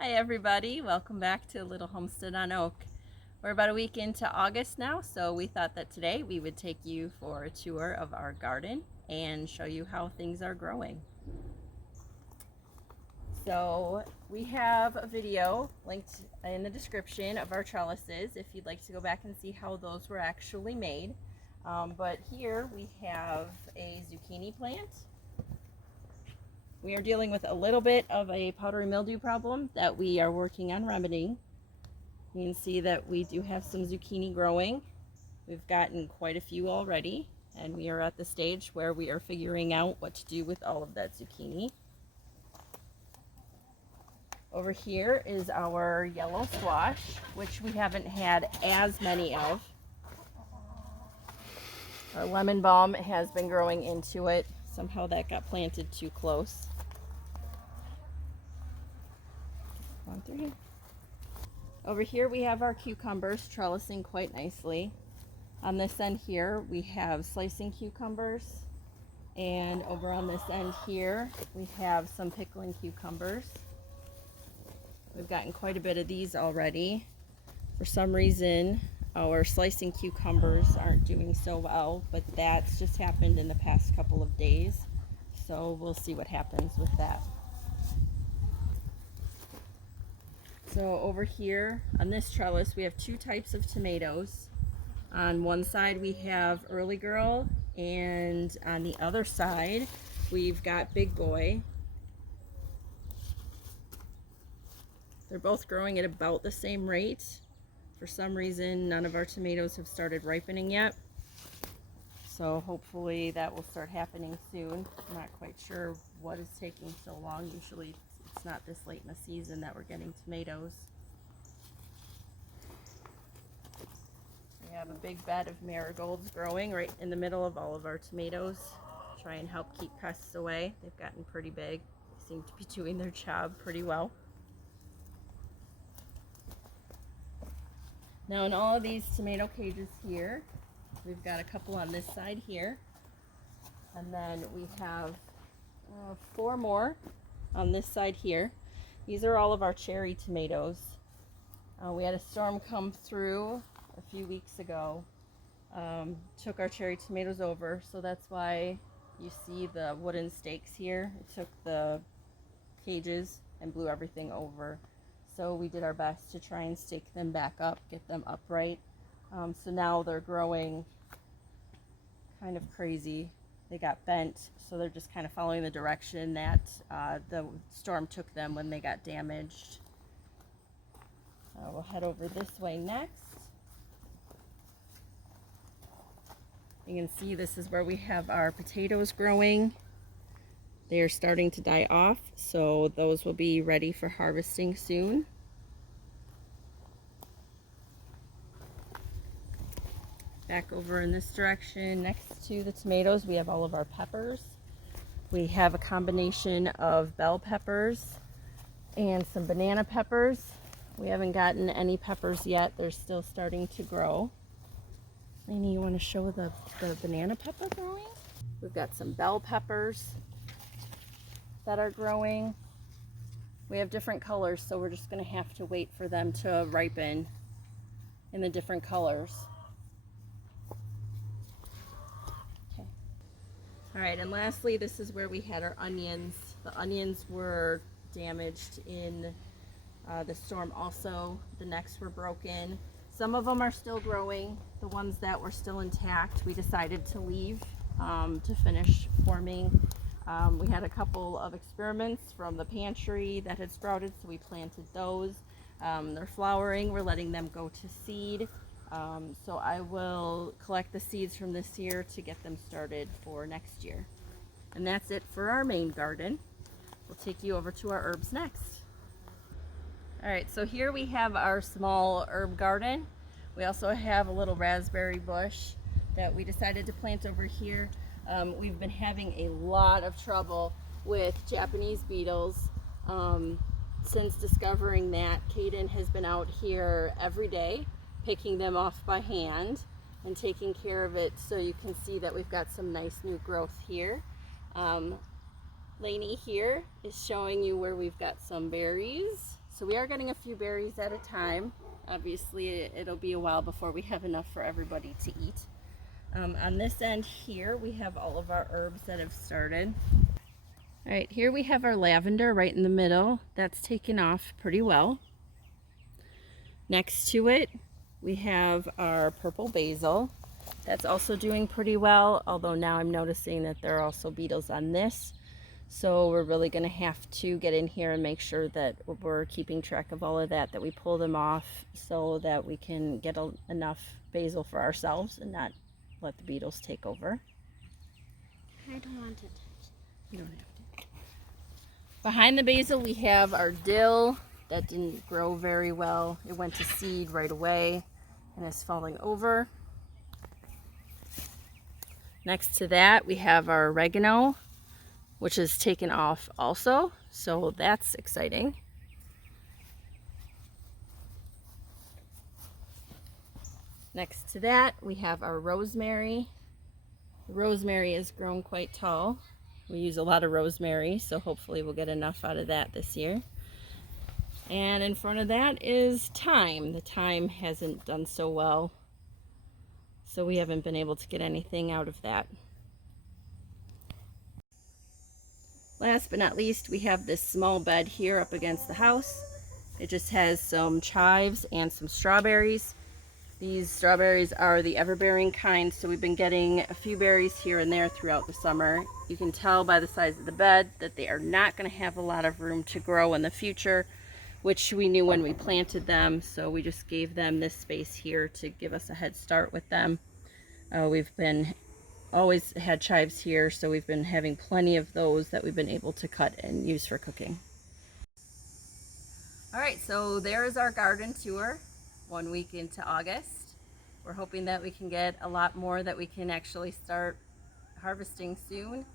Hi everybody, welcome back to Little Homestead on Oak. We're about a week into August now, so we thought that today we would take you for a tour of our garden and show you how things are growing. So we have a video linked in the description of our trellises if you'd like to go back and see how those were actually made. But here we have a zucchini plant. We are dealing with a little bit of a powdery mildew problem that we are working on remedying. You can see that we do have some zucchini growing. We've gotten quite a few already, and we are at the stage where we are figuring out what to do with all of that zucchini. Over here is our yellow squash, which we haven't had as many of. Our lemon balm has been growing into it. Somehow that got planted too close. One through here. Over here we have our cucumbers trellising quite nicely. On this end here we have slicing cucumbers, and over on this end here we have some pickling cucumbers. We've gotten quite a bit of these already. For some reason our slicing cucumbers aren't doing so well, but that's just happened in the past couple of days, so we'll see what happens with that. So over here on this trellis we have two types of tomatoes. On one side we have Early Girl, and on the other side we've got Big Boy. They're both growing at about the same rate. For some reason none of our tomatoes have started ripening yet, so hopefully that will start happening soon. I'm not quite sure what is taking so long. Usually it's not this late in the season that we're getting tomatoes. We have a big bed of marigolds growing right in the middle of all of our tomatoes. Try and help keep pests away. They've gotten pretty big. They seem to be doing their job pretty well. Now in all of these tomato cages here, we've got a couple on this side here, and then we have 4 more on this side here. These are all of our cherry tomatoes. We had a storm come through a few weeks ago, took our cherry tomatoes over, so that's why you see the wooden stakes here. It took the cages and blew everything over. So we did our best to try and stake them back up, get them upright. So now they're growing kind of crazy. They got bent, so they're just kind of following the direction that the storm took them when they got damaged. We'll head over this way next. You can see this is where we have our potatoes growing. They are starting to die off, so those will be ready for harvesting soon. Back over in this direction, next to the tomatoes, we have all of our peppers. We have a combination of bell peppers and some banana peppers. We haven't gotten any peppers yet. They're still starting to grow. Lainey, you want to show the banana pepper growing? We've got some bell peppers that are growing. We have different colors, so we're just going to have to wait for them to ripen in the different colors. Okay. All right, and lastly, this is where we had our onions. The onions were damaged in the storm also. The necks were broken. Some of them are still growing. The ones that were still intact, we decided to leave to finish forming. We had a couple of experiments from the pantry that had sprouted, so we planted those. They're flowering. We're letting them go to seed. So I will collect the seeds from this year to get them started for next year. And that's it for our main garden. We'll take you over to our herbs next. All right, so here we have our small herb garden. We also have a little raspberry bush that we decided to plant over here. We've been having a lot of trouble with Japanese beetles. Since discovering that, Caden has been out here every day picking them off by hand and taking care of it, so you can see that we've got some nice new growth here. Lainey here is showing you where we've got some berries So we are getting a few berries at a time. Obviously, it'll be a while before we have enough for everybody to eat. On this end here, we have all of our herbs that have started. All right, here we have our lavender right in the middle. That's taken off pretty well. Next to it, we have our purple basil. That's also doing pretty well, although now I'm noticing that there are also beetles on this. So we're really going to have to get in here and make sure that we're keeping track of all of that, that we pull them off so that we can get enough basil for ourselves and not let the beetles take over. I don't want it. You don't have to. Behind the basil we have our dill that didn't grow very well. It went to seed right away and is falling over. Next to that we have our oregano, which is taken off also, so that's exciting. Next to that we have our rosemary. The rosemary has grown quite tall. We use a lot of rosemary, so hopefully we'll get enough out of that this year. And in front of that is thyme. The thyme hasn't done so well, so we haven't been able to get anything out of that. Last but not least, we have this small bed here up against the house. It just has some chives and some strawberries. These strawberries are the everbearing kind, so we've been getting a few berries here and there throughout the summer. You can tell by the size of the bed that they are not going to have a lot of room to grow in the future, which we knew when we planted them, so we just gave them this space here to give us a head start with them. We've been always had chives here, so we've been having plenty of those that we've been able to cut and use for cooking. All right, so there is our garden tour 1 week into August. We're hoping that we can get a lot more that we can actually start harvesting soon.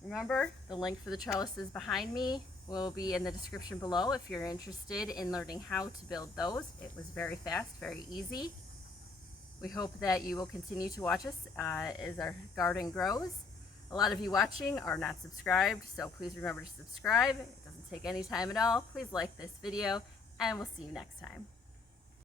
Remember, the link for the trellises behind me will be in the description below if you're interested in learning how to build those. It was very fast, very easy. We hope that you will continue to watch us as our garden grows. A lot of you watching are not subscribed, so please remember to subscribe. It doesn't take any time at all. Please like this video, and we'll see you next time.